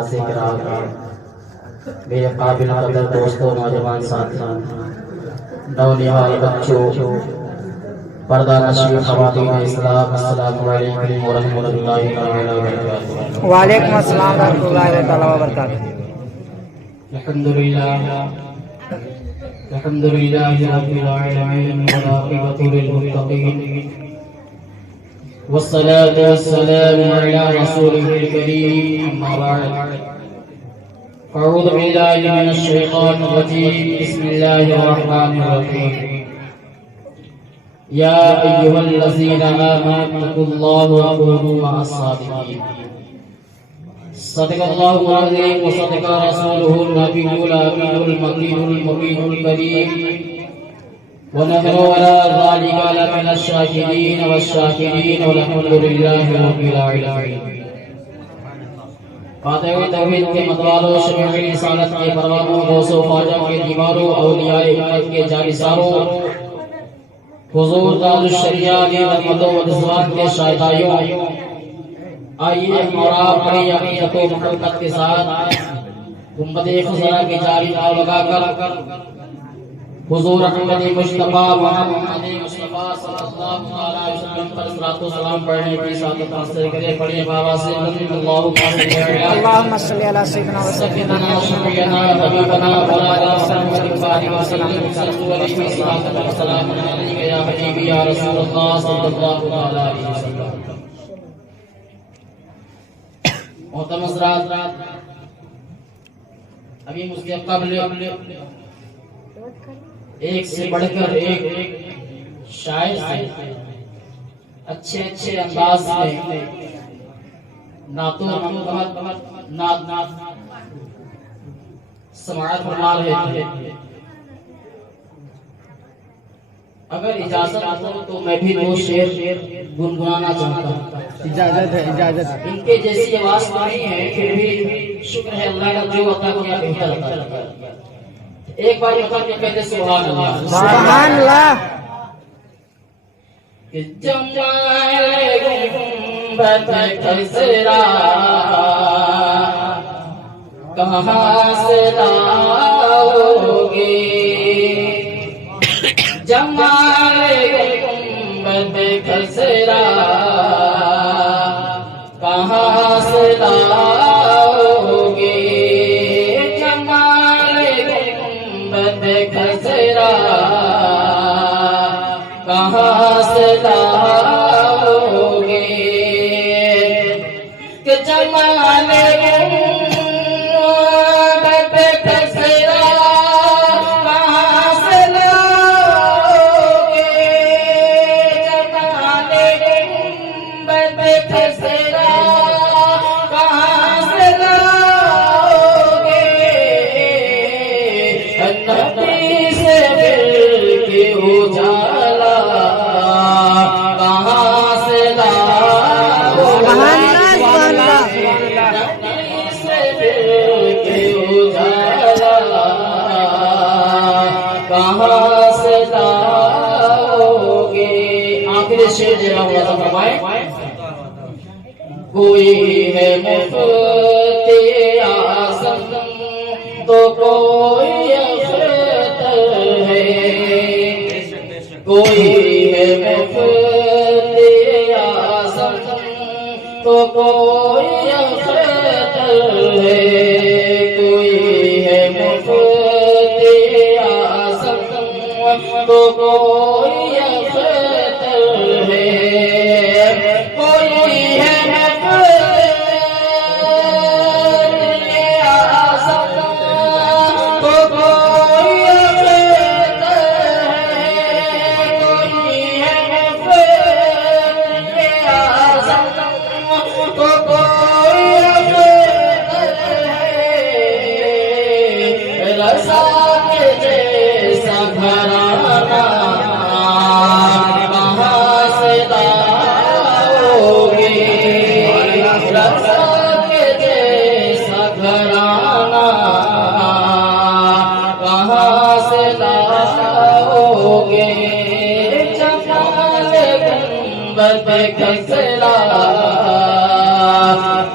حضرات کرام، میرے قابل قدر دوستوں، نوجوان ساتھیوں، نونہال بچوں، پردہ نشین خواتین اسلام، السلام علیکم ورحمۃ اللہ وبرکاتہ۔ وعلیکم السلام ورحمۃ اللہ تعالیٰ وبرکاتہ۔ الحمد للہ رب العالمین والعاقبۃ للمتقین والصلاة والسلام على رسوله الكريم أما بعد أعوذ بالله من الشيطان الرجيم بسم الله الرحمن الرحيم يا أيها الذين آمنوا اتقوا الله وكونوا مع الصادقين صدق الله العظيم وصدق رسوله النبي الأمين المكين المبين الكريم ونحن على ذلك لمن الشاكرين والشاكرين والحمد لله رب العالمين۔ فاتح توحید کے متوالوں، شمع رسالت کے پروانوں، غوث و خواجہ کے دیواروں، اولیاء امت کے جانثاروں، حضور تاج الشریعہ کی رحمتوں و رضوان کے شائستائیوں، آئیے اور آپ بڑی عقیدت و محبت کے ساتھ گنبد خزرہ کی جاری ناؤ لگا کر حضور احمد مصطفیٰ محمد مصطفیٰ صلی اللہ علیہ وسلم پر صلاۃ و سلام پڑھنے کی سعادت حاصل کرے۔ پڑھیے بابا سے اللہم صلی علی سیدنا و سیدنا شفیعنا حبیبنا مولانا محمد وسلم صلو علیہ وسلم السلام علیکم یا حبیبی یا رسول اللہ صلی اللہ علیہ وسلم۔ محترم حضرات، ابھی مجھ کے قبل ایک سے بڑھ کر ایک شاعر سے اچھے انداز میں نعت و نعت سماعت فرما رہے تھے۔ اگر اجازت ہو تو میں بھی دو شعر گنگنانا چاہتا ہوں۔ اجازت ہے۔ ان کے جیسی آواز تو نہیں ہے، پھر بھی شکر ہے اللہ کا جو عطا کیا بہتر عطا کیا۔ ایک بار مطلب کہ کہتے سبحان اللہ، سبحان اللہ۔ کہ جمال گنبد خضرا کہاں سے لاؤ گے، جمال گنبد خضرا کہاں سے لاؤ گے، خضرا کہاں سے لاؤ گے، کہ جمال گنبد خضرا کہاں سے لاؤ گے، جمال گنبد خضرا کہاں سے لاؤ گے، نبی سے مل کے اجالا کہاں سے لاؤ گے، نبی سے مل کے اجالا کہاں سے لاؤ گے۔ آخری شعر جو اللہ فرمائے، کوئی ہے مفتی اعظم تو کوئی اختر ہے، کوئی ہے مفتی اعظم تو کوئی اختر ہے، کوئی ہے مفتی اعظم تو کوئی اختر ہے، کوئی ہے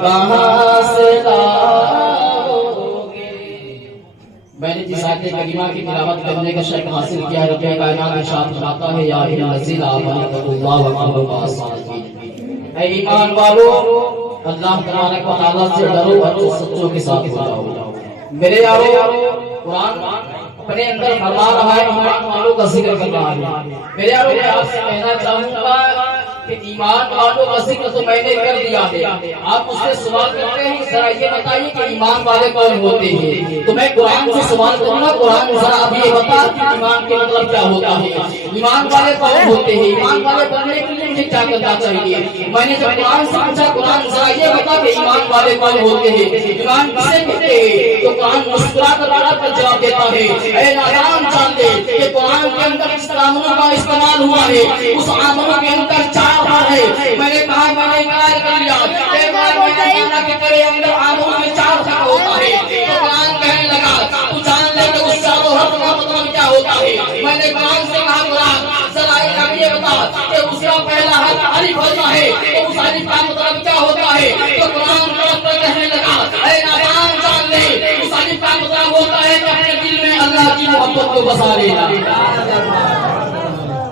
کہاں سے لا کریمہ کی تلاوت کرنے کا شرف حاصل کیا ہے۔ رب کائنات ارشاد فرماتا ہے یا ایھا الذین آمنوا اللہ وکونوا مع الصادقین، اے ایمان والو اللہ تبارک و تعالیٰ سے ڈرو اور سچوں کے ساتھ ہو جاؤ۔ میرے یارو قرآن اپنے اندر فرما رہا ہے ایمان والوں کا ذکر کر رہا ہے۔ میرے یارو میں آپ سے کہنا چاہوں گا کہ ایمان والوں کا ذکر تو میں نے کر دیا ہے، آپ مجھ سے سوال کرتے ہیں ذرا یہ بتائیے کہ ایمان والے کون ہوتے ہیں، تو میں قرآن سے سوال کروں گا، قرآن ذرا آپ یہ بتا کہ ایمان کے مطلب کیا ہوتا ہے، ایمان والے کون ہوتے ہیں، ایمان والے بننے کے لیے مجھے کیا کرنا چاہیے۔ میں نے جب قرآن سے پوچھا قرآن ذرا یہ بتا کہ ایمان والے کون ہوتے ہیں، ایمان کسے کہتے ہیں، تو قرآن مسکرا کر جواب دیتا ہے اے نادان جان لے کہ قرآن کے اندر اس عاملوں کا استعمال ہوا ہے، اس عاملوں کے اندر چار ہے۔ میں نے کہا میں نے انکار کر لیا کہ کے تیرے اندر عاملوں میں چار فرق ہوتا ہے، تو قرآن کہنے لگا تو جان لے کہ اس چاروں حرف کا مطلب کیا ہوتا ہے۔ میں نے قرآن سے کہا قرآن ذرا یہ بتا کہ اس کا پہلا حرف الف ہوتا ہے، تو اس الف کا مطلب کیا ہوتا ہے، تو قرآن کہنے لگا اے نادان جان لے اس الف کا مطلب ہوتا ہے کہ اپنے دل میں اللہ کی محبت کو بسا لینا،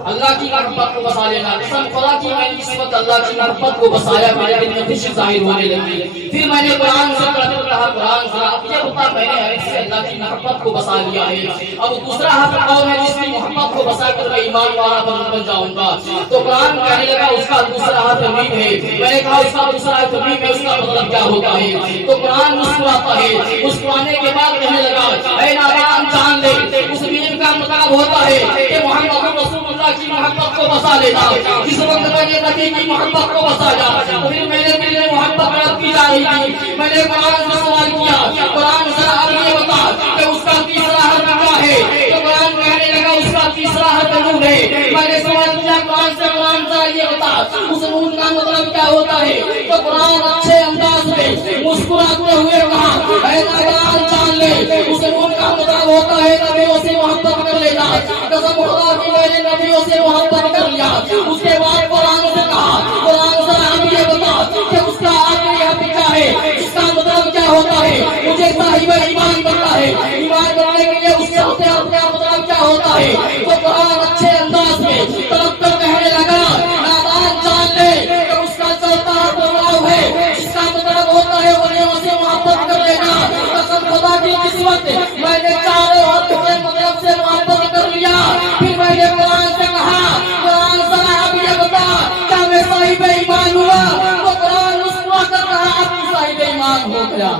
اللہ کی محبت کو بسا لینا۔ قسم خدا کی میں نے اس وقت اللہ کی محبت کو بسایا، میرے دل میں خوشی ظاہر ہونے لگی۔ پھر میں نے قرآن سے کہا قرآن ذرا اب یہ بتا میں نے ایک سے اللہ کی محبت کو بسا لیا ہے، اب دوسرا حرف کون ہے جس کی محبت کو بسا کر میں ایمان والا بن جاؤں گا، تو قرآن کہنے لگا اس کا دوسرا حرف میم ہے۔ میں نے کہا اس کا دوسرا حرف میم ہے، اس کا مطلب کیا ہوتا ہے، تو قرآن مسکراتا ہے، مسکرانے کے بعد کہنے لگا اے نادان جان لے اس میم کا مطلب ہوتا ہے کہ محمد رسول اللہ کی محبت کو بسا لینا۔ جس وقت میں نے نبی کی محبت کو بسایا تو پھر میں نے دل میں محبت رب کی جا رہی تھی، میں نے قرآن سے سوال کیا قرآن ذرا اب یہ بتا کہ اس کا تیسرا حرف کیا ہے، تو قرآن کہنے لگا اس کا تیسرا حرف نون ہے۔ میں نے سوال کیا قرآن سے قرآن ذرا یہ بتا اس نون کا مطلب کیا ہوتا ہے، تو قرآن اچھے انداز میں مسکراتے ہوئے کہا اے نادان جان لے اس نون کا مطلب ہوتا ہے نبیوں سے محبت کر لینا۔ قسم خدا کی میں نے نبیوں سے محبت کر لیا۔ اس کے بعد قرآن سے کہا قرآن ذرا ہم یہ بتا کہ اس کا آخری حرف کیا ہے، اس کا مطلب کیا ہوتا ہے، مجھے صاحب ایمان بننا ہے، ایمان بننے کے لیے اس کے حرف کا مطلب کیا ہوتا ہے، تو قرآن اچھے انداز میں طرف کر کہنے لگا نادان جان لے کہ اس کا چوتھا حرف واو ہے، اس کا مطلب ہوتا ہے ولیوں سے محبت کر لینا۔ قسم خدا کی قسمت میں نے چاروں حرف کے مطلب سے محبت کر لیا۔ پھر میں نے قرآن سے کہا قرآن ذرا اب یہ بتا کیا میں صاحب ایمان ہوا، تو قرآن مسکرا کر کہا اب تو صاحب ایمان ہو گیا،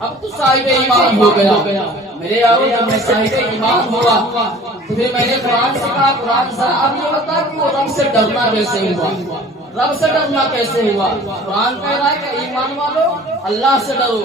اب تو صاحب ایمان ہو گیا۔ میرے یارو جب میں صاحب ایمان ہوا تو پھر میں نے قرآن سے کہا قرآن ذرا اب یہ بتا کہ وہ رب سے ڈرنا کیسے ہوا، رب سے ڈرنا کیسے ہوا۔ قرآن کہہ رہا ہے کہ ایمان والو اللہ سے ڈرو،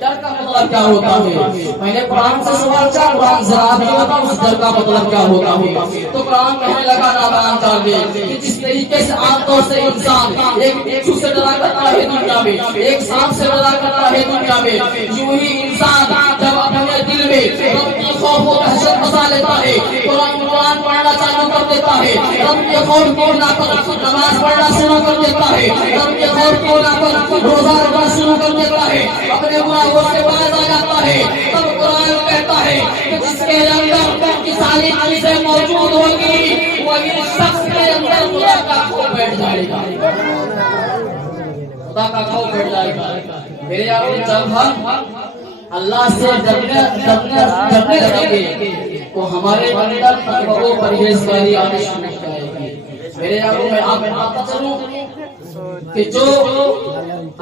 ڈر کا مطلب کیا ہوتا ہے۔ میں نے قرآن سے سوال کیا قرآن ذرا بھی بتا اس ڈر کا مطلب کیا ہوتا ہے، تو قرآن کہنے لگا نادان جان لے کہ جس طریقے سے عام طور سے انسان ایک بچھو سے ڈرا کرتا ہے دنیا میں، ایک سانپ سے ڈرا کرتا ہے دنیا میں، یوں ہی انسان جب اپنے دل میں رب کی خوف و دہشت بسا لیتا ہے قرآن پڑھنا چالو کر دیتا ہے، رب کے خوف کو نہ کر نماز پڑھنا شروع کر دیتا ہے، رب کے خوف کو نہ کر روزہ رکھنا شروع کر دیتا ہے، اپنے وہ سے باز آ جاتا ہے، تب قرآن کہتا ہے کہ جس کے اندر کی ساری چیزیں موجود ہوگی وہی شخص کے اندر خدا کا خوف بیٹھ جائے گا، خدا کا خوف بیٹھ جائے گا۔ میرے یارو جب ہم اللہ سے ڈرنے لگیں گے تو ہمارے اندر تقوی و پرہیزگاری آنی شروع ہو جائے گی۔ میرے یارو میں آپ بتاتا چلوں کہ جو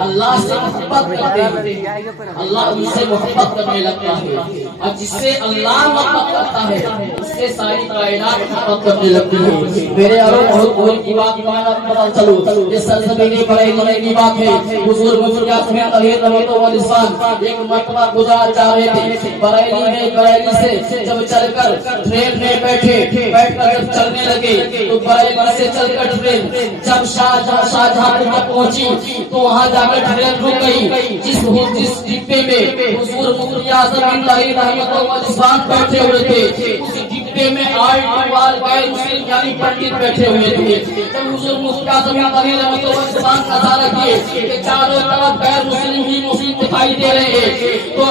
اللہ سے محبت کرتے ہیں اللہ ان سے محبت کرنے لگتا ہے، اور جس سے اللہ محبت کرتا ہے اس سے ساری کائنات محبت کرنے لگتی ہے۔ میرے یارو بہت بہت کی بات پتہ چلو یہ سلسلے بڑے کی بات ہے۔ حضور مفتی اعظم طاہر رحمۃ اللہ علیہ ایک مرتبہ گجرات جا رہے تھے، بریلی سے جب چل کر ٹرین میں بیٹھ کر جب چلنے لگے تو بریلی سے چل کر ٹرین جب شاہجہاں تک پہنچی تو وہاں جا کر ٹرین رک گئی۔ جس ڈبے میں حضور مفتی اعظم طاہر رحمۃ اللہ علیہ بیٹھے ہوئے تھے اس ڈبے میں غیر مسلم یعنی پنڈت بیٹھے ہوئے تھے۔ جب حضور مفتی اعظم طاہر رحمۃ اللہ علیہ نظارہ کیے کہ چاروں طرف غیر مسلم ہی مسلم دکھائی دے رہے ہیں تو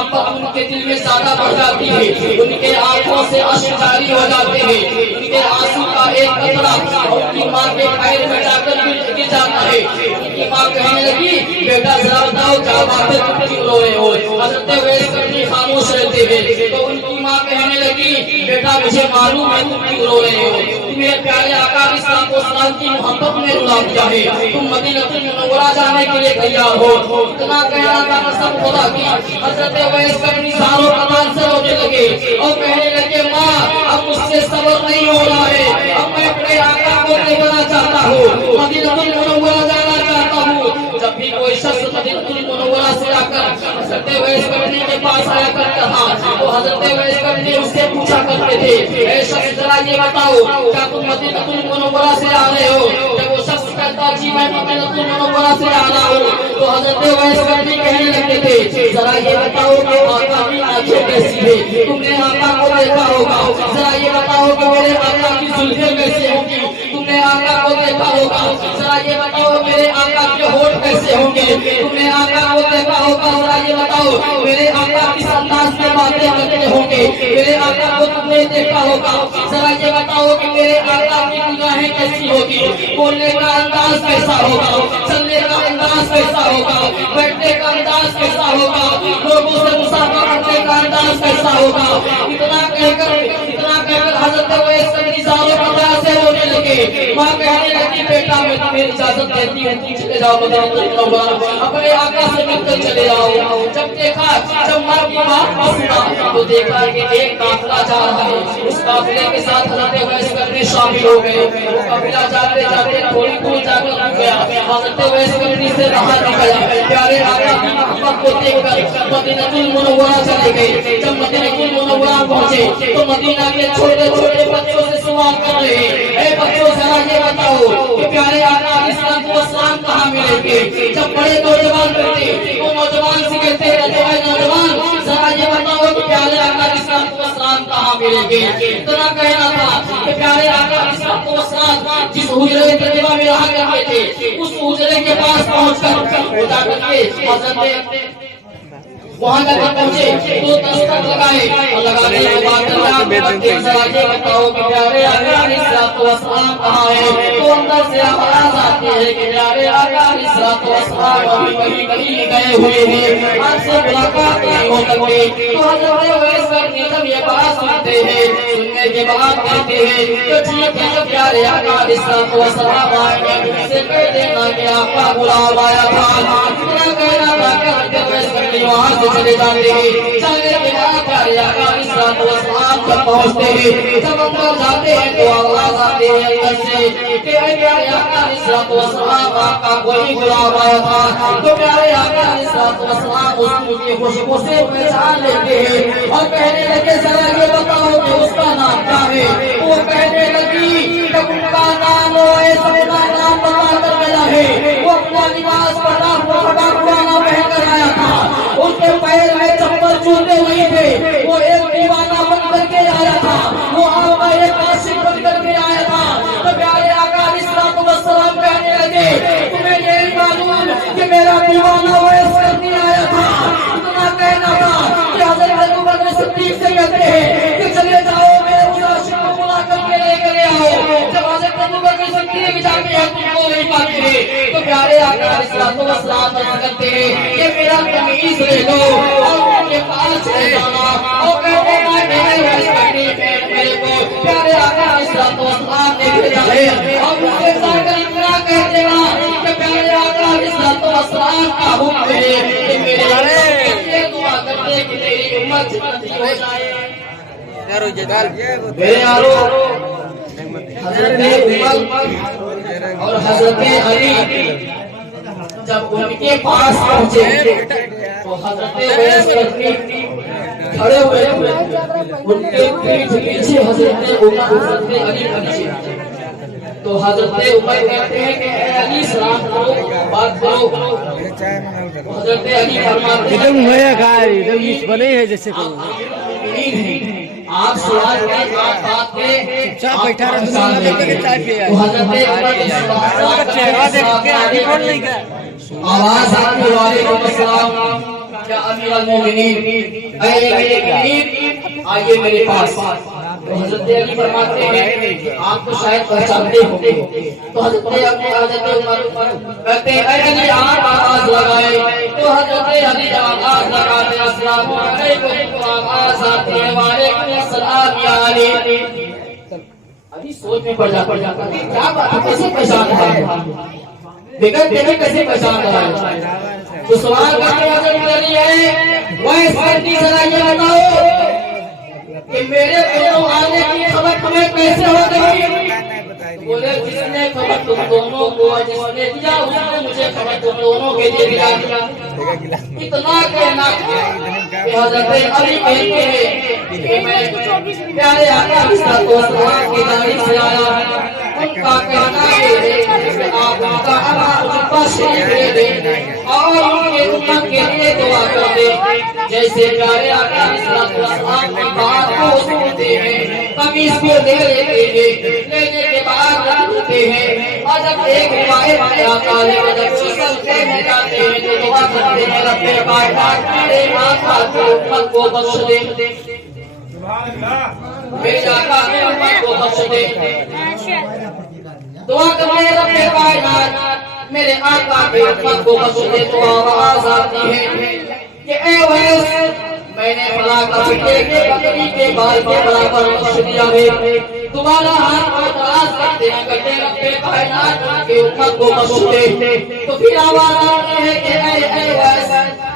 محبت ان کے دل میں زیادہ بڑھ جاتی ہے، ان کے آنکھوں سے اشک جاری ہو جاتے ہیں، ان کے آنسو کا ایک قطرہ ان کی ماں کے پیر میں جا کر گر جاتا ہے۔ ان کی ماں کہنے لگی بیٹا ذرا بتاؤ کیا بات ہے، تم کیوں رو رہے ہو؟ حضرت اویس کرنی خاموش رہتے ہیں، تو ان کی ماں کہنے لگی بیٹا مجھے معلوم ہے تم کیوں رو رہے ہو، تمہیں پیارے آقا علیہ السلام کی محبت نے رلا دیا ہے، تم مدینہ المنورہ جانے کے لیے تیار ہو۔ اتنا کہنا تھا قسم خدا کی، حضرت اویس کرنی زاروں قطار سے رونے لگے اور کہنے لگے ماں اب مجھ سے صبر نہیں ہو رہا ہے، اب میں اپنے آقا کو دیکھنا چاہتا ہوں، مدینہ المنورہ جانا چاہتا ہوں۔ جب بھی کوئی شخص مدینہ المنورہ سے آ کر حضرت اویس کرنی کے پاس آیا کرتا تھا تو حضرت اویس کرنی اس سے پوچھا کرتے تھے اے شخص ذرا یہ بتاؤ کیا تم مدینہ المنورہ سے آ رہے ہو؟ جب وہ شخص کہتا جی میں مدینہ المنورہ سے آ رہا ہوں تو حضرت اویس کرنی کہنے لگتے تھے ذرا یہ بتاؤ کہ آقا کی آنکھیں کیسی ہے، تم نے آقا کو دیکھا ہوگا، ذرا یہ بتاؤ کہ میرے آقا کی زلفیں کیسی ہوں گی، تم نے آقا کو دیکھا ہوگا، ذرا یہ بتاؤ میرے آقا کے ہونٹ کیسے ہوں گے، تم نے آقا کو دیکھا ہوگا، ذرا یہ بتاؤ میرے آقا کس انداز میں باتیں کرتے ہوں گے، میرے آقا کو تم نے دیکھا ہوگا، ذرا یہ بتاؤ کہ میرے آقا کی نگاہیں کیسی ہوگی، بولنے کا انداز کیسا ہوگا، چلنے کا انداز کیسا ہوگا، بیٹھنے کا انداز کیسا ہوگا، لوگوں سے مسافہ کرنے کا انداز کیسا ہوگا۔ اتنا کہہ کر حضرت اویس کرنی زاروں قطار سے رونے لگے۔ ماں کہنے لگی بیٹا میں تمہیں اجازت دیتی ہوں تم چلے جاؤ مدینہ المنورہ، اپنے آقا سے مل کر چلے جاؤ۔ جب ماں کی بات سنا تو دیکھا کہ ایک قافلہ جا رہا ہے، اس قافلے کے ساتھ حضرت اویس کرنی شامل ہو گئے۔ وہ قافلہ جاتے جاتے تھوڑی دور جا کر رک گیا، حضرت اویس کرنی سے باہر نکلا، پیارے آقا کی محبت کو دیکھ کر مدینہ المنورہ چلے گئے۔ جب مدینہ المنورہ پہنچے تو مدینہ کے چھوٹے چھوٹے بچوں سے سوال کر رہے ہیں اے بچوں ذرا یہ بتاؤ کہ پیارے آقا علیہ السلام کہاں ملیں گے؟ جب بڑے نوجوان کرتے وہ نوجوان سے کہتے ہیں نوجوان ذرا یہ بتاؤ کہ پیارے آقا علیہ السلام کہاں ملیں گے؟ اتنا کہنا تھا کہ پیارے آقا علیہ السلام جس حجرے طیبہ میں رہا کرتے تھے اس حجرے کے پاس پہنچ کر خدا کر کے حضرت وہاں جا کر پہنچے تو دستک لگائے اور لگانے کے بعد ذرا یہ بتاؤ کہ پیارے آقا علیہ السلام کہاں ہے؟ تو اندر سے آواز آتی ہے کہ پیارے آقا علیہ السلام ابھی کہیں گئے ہوئے ہیں، آپ سے ملاقات نہیں ہو سکے۔ تو حضرت اویس کرنی جب یہ بات سنتے ہیں، سننے کے بعد کہتے ہیں کہ ٹھیک ہے جب پیارے آقا علیہ السلام آئیں گے سے کہہ دینا کہ آپ کا غلام آیا تھا۔ اتنا کہنا تھا کہ حضرت اویس کرنی وہاں سے چلے جاتے ہیں۔ چلنے کے بعد پیارے آقا علیہ السلام جب پہنچتے ہیں، جب اندر جاتے ہیں تو آواز آتے ہیں اندر سے کہ اے پیارے آقا علیہ السلام آپ کا کوئی غلام آیا تھا۔ تو پیارے آقا علیہ السلام اس کی خوشبو سے پہچان لیتے ہیں اور کہنے لگے ذرا یہ بتاؤ کہ اس کا نام کیا ہے؟ وہ کہنے لگی کہ ان کا نام ایسا نام بتا کر گیا ہے، وہ اپنا لباس پھٹا پرانا پہن کر آیا تھا، اس کے پیر میں چپل جوتے نہیں تھے، وہ ایک دیوانہ بن کر کے آیا تھا، وہ آپ کا ایک عاشق بن کر کے آیا تھا۔ تو پیارے آقا علیہ السلام کہنے لگے تمہیں یہی معلوم کہ میرا دیوانہ اویس کرنی آیا تھا؟ اتنا کہنا تھا کہ حضرت ابوبکر صدیق سے کہتے ہیں کہ چلے جاؤ میرے اس عاشق کو بلا کر کے لے کر آؤ۔ جب حضرت ابوبکر صدیق جاتے ہیں تم کو نہیں پاتے ہیں تو پیارے آقا علیہ السلام کہتے ہیں کہ میرا تمیز لے لو اور ان کے پاس لے جانا اور کہتے ہیں میرے کو پیارے آقا علیہ السلام نے بھیجا ہے اور ان کے ساتھ اتنا کہہ دینا کہ پیارے آقا علیہ السلام کا حکم ہے کہ میرے دعا کرتے کہ میری امت جنتی ہو جائے۔ میرے یارو حضرت عمر اور حضرت علی جب ان کے پاس پہنچے تو حضرت اویس کرنی کھڑے ہوئے ان کے پیٹھ پیچھے حضرت عمر حضرت علی پیچھے۔ تو حضرت عمر کہتے ہیں کہ اے علی سلام کرو بات کرو۔ حضرت علی فرماتے ہیں ادھر ہویا گائے ادھر اس بنے ہے جیسے کہ آپ سوال کے بات پہ چاہ بیٹھا رہے تو چائے پی آئے آواز آتی وعلیکم السلام، کیا امیر امیر المومنین، اے امیر المومنین آئیے میرے پاس۔ تو حضرت علی فرماتے ہیں آپ کو شاید پہچانتے ہوں گے، تو حضرت عمر کہتے ہیں اے علی آپ آواز لگائے، تو حضرت علی جب آواز لگاتے ہیں السلام علیکم، تو آواز آتی ہے وعلیکم السلام یا علی۔ ابھی سوچ میں پڑ جاتا ہے کیا بات ہے، کیسے پہچان ہے بغیر دیکھے کیسے پہچان رہا ہے؟ تو سوال کرنے حضرت علی ہے وہ اس بندی ذرا یہ بتاؤ کہ میرے دونوں آنے کی خبر تمہیں کیسے ہو گئی؟ بولے جس نے خبر تم دونوں کو جس نے دیا اس نے مجھے خبر تم دونوں کے لیے دیا۔ اتنا کہنا کہ حضرت علی کہتے ہیں کہ میں پیارے آقا صلی اللہ علیہ وسلم کی جانب سے آیا، ان کا کہنا ہے کہ آپ ان کا عطا شریف دے دیں اور ان کے امت کے لیے دعا کر دیں۔ جیسے پیارے آقا صلی اللہ علیہ وسلم کی بات کو سنتے ہیں، قمیص کو لے لیتے ہیں، لینے کے بعد رکھتے ہیں، اور جب ایک روایت میں آتا ہے کہ جب چلتے ہیں جاتے ہیں تو دعا کرتے ہیں رب کائنات میرے آقا کی امت کو بخش دے، میرے آقا کی امت کو بخش دے۔ دعا کرتے ہیں رب کائنات میرے آقا کی امت کو بخش دے، تو آواز آتی ہے کہ اے ویس میں نے فلاں کا بیٹے کے بکری کے بال کے برابر بخش دیا ہے، تمہارا ہاتھ کو دراز کرتے ہیں کہتے ہیں رب کائنات کی امت کو بخش دے۔ تو پھر آواز آتی ہے کہ اے ویس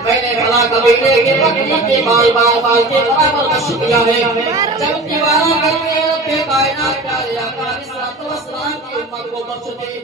میں نے فلاں کا بیٹے کے بکری کے بال کے برابر بخش دیا ہے، جب دیوارہ کرتے ہیں رب کائنات پیارے آقا علیہ السلام کی امت کو بخش دے۔